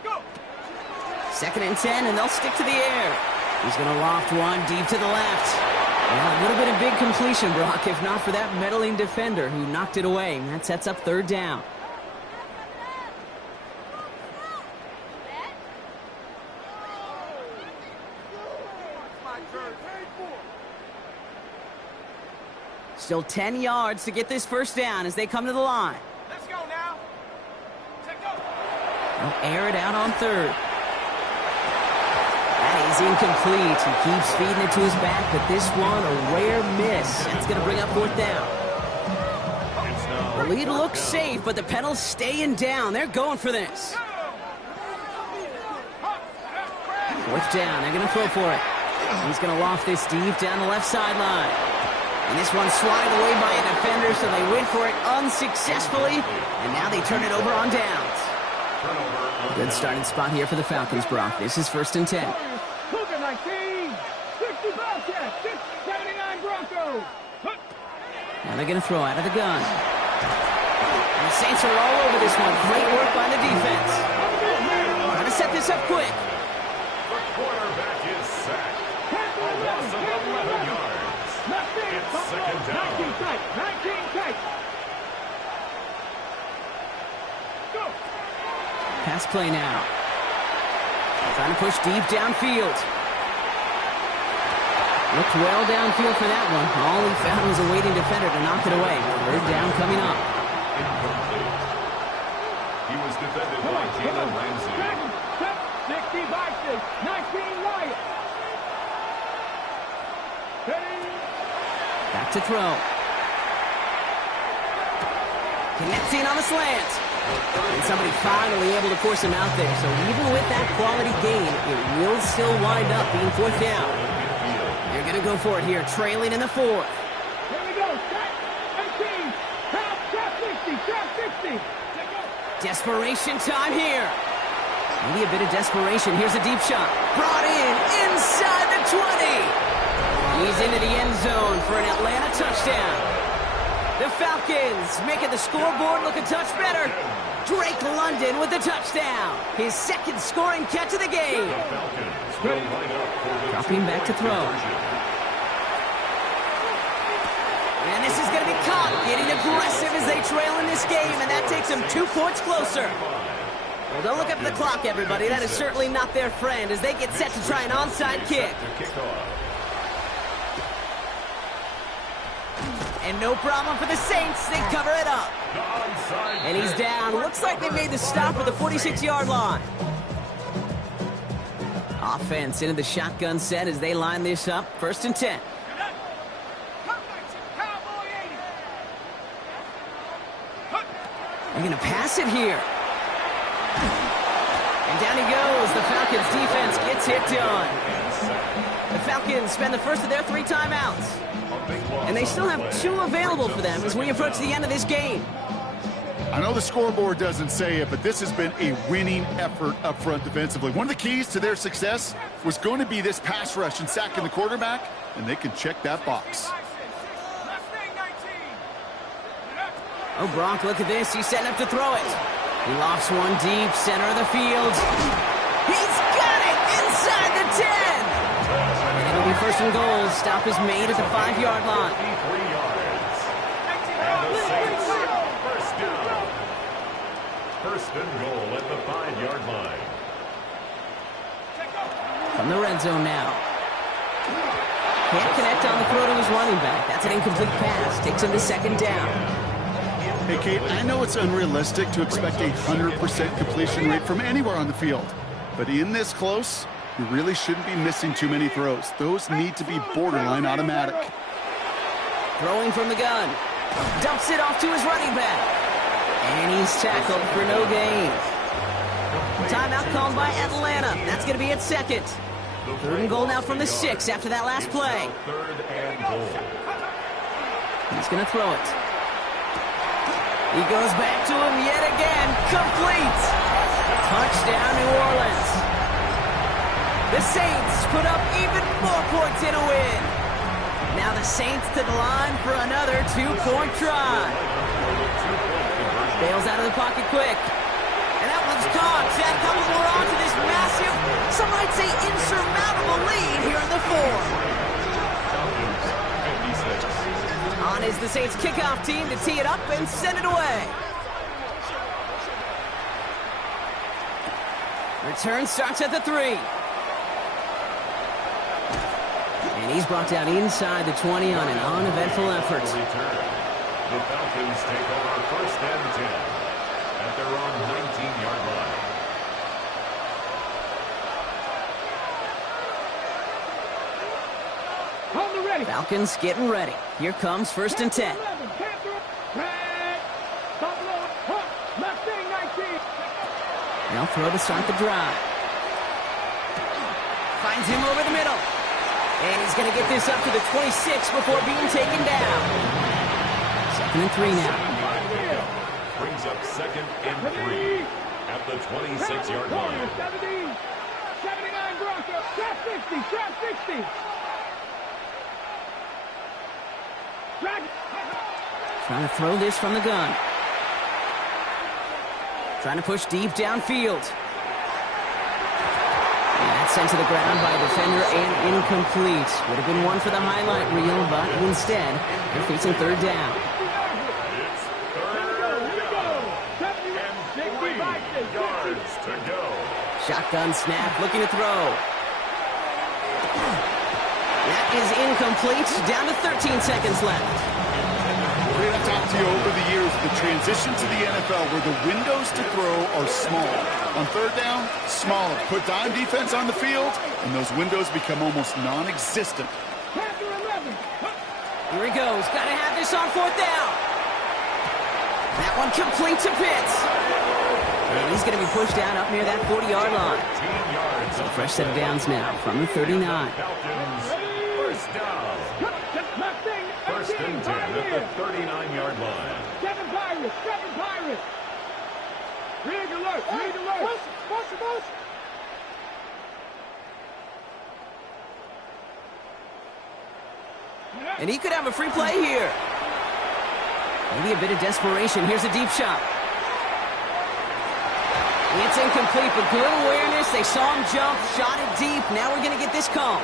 Go. 2nd and 10, and they'll stick to the air. He's going to loft one deep to the left. Well, a little bit of big completion, Brock, if not for that meddling defender who knocked it away. And that sets up 3rd down. Still 10 yards to get this 1st down as they come to the line. Let's go now. Take go. They'll air it out on 3rd. That is incomplete. He keeps feeding it to his back, but this one, a rare miss. That's going to bring up 4th down. The lead looks safe, but the pedals staying down. They're going for this. 4th down. They're going to throw for it. He's going to loft this deep down the left sideline. And this one's swatted away by a defender, so they went for it unsuccessfully. And now they turn it over on downs. Good starting spot here for the Falcons, Brock. This is 1st and 10. Cougar 19, 60 Bobcats, 79 Broncos. Now they're going to throw out of the gun. And the Saints are all over this one. Great work by the defense. Trying to set this up quick. The quarterback is sacked. A loss of 11 yards. It's 2nd down. 19 tight, 19 tight. Go. Pass play now. Trying to push deep downfield. Looked well downfield for that one. All he found was a waiting defender to knock it away. 3rd down coming up. Incomplete. He was defended by Jalen Ramsey. 60 Bison, 19 Wyatt. Back to throw. Connecting on the slant. And somebody finally able to force him out there. So even with that quality gain, it will still wind up being 4th down. They're going to go for it here, trailing in the 4th. Here we go. Trap 18. Trap 60. Trap 60. Desperation time here. Maybe a bit of desperation. Here's a deep shot. Brought in inside the 20. He's into the end zone for an Atlanta touchdown. The Falcons making the scoreboard look a touch better. Drake London with the touchdown. His second scoring catch of the game. The Falcons will line up for the Dropping back to throw. conversion. And this is going to be caught, getting aggressive as they trail in this game, and that takes them 2 points closer. Well, don't look up at the clock, everybody. That is certainly not their friend as they get set to try an onside kick. And no problem for the Saints. They cover it up. And he's down. Looks like they made the stop at the 46-yard line. Offense into the shotgun set as they line this up. 1st and 10. They're going to pass it here. And down he goes. The Falcons defense gets it done. The Falcons spend the first of their 3 timeouts. And they still have 2 available for them as we approach the end of this game. I know the scoreboard doesn't say it, but this has been a winning effort up front defensively. One of the keys to their success was going to be this pass rush and sacking the quarterback, and they can check that box. Oh, Gronk, look at this. He's setting up to throw it. He lofts one deep, center of the field. He's got it inside the 10. And it'll be 1st and goal. Stop is made at the 5-yard line. 53 yards. And the Saints, 1st down. 1st and goal at the 5-yard line. From the red zone now. Can't connect on the throw to his running back. That's an incomplete pass. Takes him to 2nd down. Hey, Kate, I know it's unrealistic to expect a 100% completion rate from anywhere on the field. But in this close, you really shouldn't be missing too many throws. Those need to be borderline automatic. Throwing from the gun. Dumps it off to his running back. And he's tackled for no gain. Timeout called by Atlanta. That's going to be at 2nd. 3rd and goal now from the 6 after that last play. 3rd and goal. He's going to throw it. He goes back to him yet again. Complete. Touchdown, New Orleans. The Saints put up even more points in a win. Now the Saints to the line for another 2-point try. Bails out of the pocket quick. And that one's caught. Add a couple more on to this massive, some might say insurmountable lead here in the 4th. On is the Saints kickoff team to tee it up and send it away. Return starts at the 3. And he's brought down inside the 20 on an uneventful effort. The Falcons take over 1st and 10 at their own 19-yard line. Falcons getting ready. Here comes 1st and 10. They'll throw to start the drive. Finds him over the middle. And he's going to get this up to the 26 before being taken down. 2nd and 3 now. Brings up 2nd and 3 at the 26-yard line. 79 Broncos. Trap 60. Trap 60. Trying to throw this from the gun. Trying to push deep downfield. And that's sent to the ground by a defender and incomplete. Would have been one for the highlight reel, but instead, they're facing 3rd down. It's 3rd down. And 3 yards to go. Shotgun snap, looking to throw. That is incomplete. Down to 13 seconds left. I've talked to you over the years, the transition to the NFL where the windows to throw are small. On 3rd down, smaller. Put dime defense on the field, and those windows become almost non-existent. Here he goes. Got to have this on 4th down. That one complete to Pitts. And he's going to be pushed down up near that 40-yard line. So a fresh set of downs now from the 39. Falcons, 1st down. 1st and 10 at the 39-yard line. 7 Pirates. 7 Pirates. Rig alert. Rig alert. Push. And he could have a free play here. Maybe a bit of desperation. Here's a deep shot. It's incomplete, but good awareness. They saw him jump, shot it deep. Now we're going to get this call.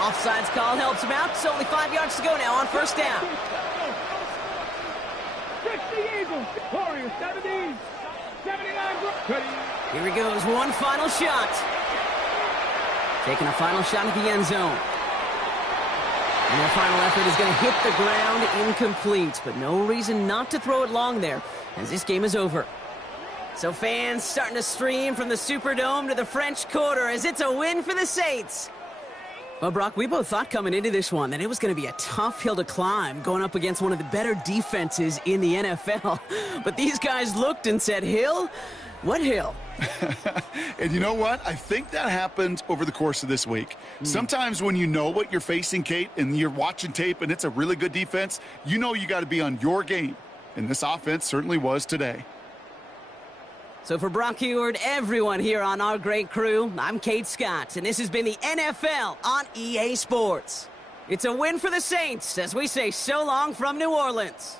Offsides call helps him out. It's only 5 yards to go now on first down. 60 Eagles. Warriors 70. 79. Here he goes. One final shot. Taking a final shot at the end zone. And their final effort is going to hit the ground incomplete. But no reason not to throw it long there, as this game is over. So fans starting to stream from the Superdome to the French Quarter as it's a win for the Saints. Well, Brock, we both thought coming into this one that it was going to be a tough hill to climb going up against one of the better defenses in the NFL. But these guys looked and said, Hill? What hill? And you know what? I think that happened over the course of this week. Sometimes when you know what you're facing, Kate, and you're watching tape and it's a really good defense, you know you got to be on your game. And this offense certainly was today. So for Brock Heward, everyone here on our great crew, I'm Kate Scott, and this has been the NFL on EA Sports. It's a win for the Saints as we say so long from New Orleans.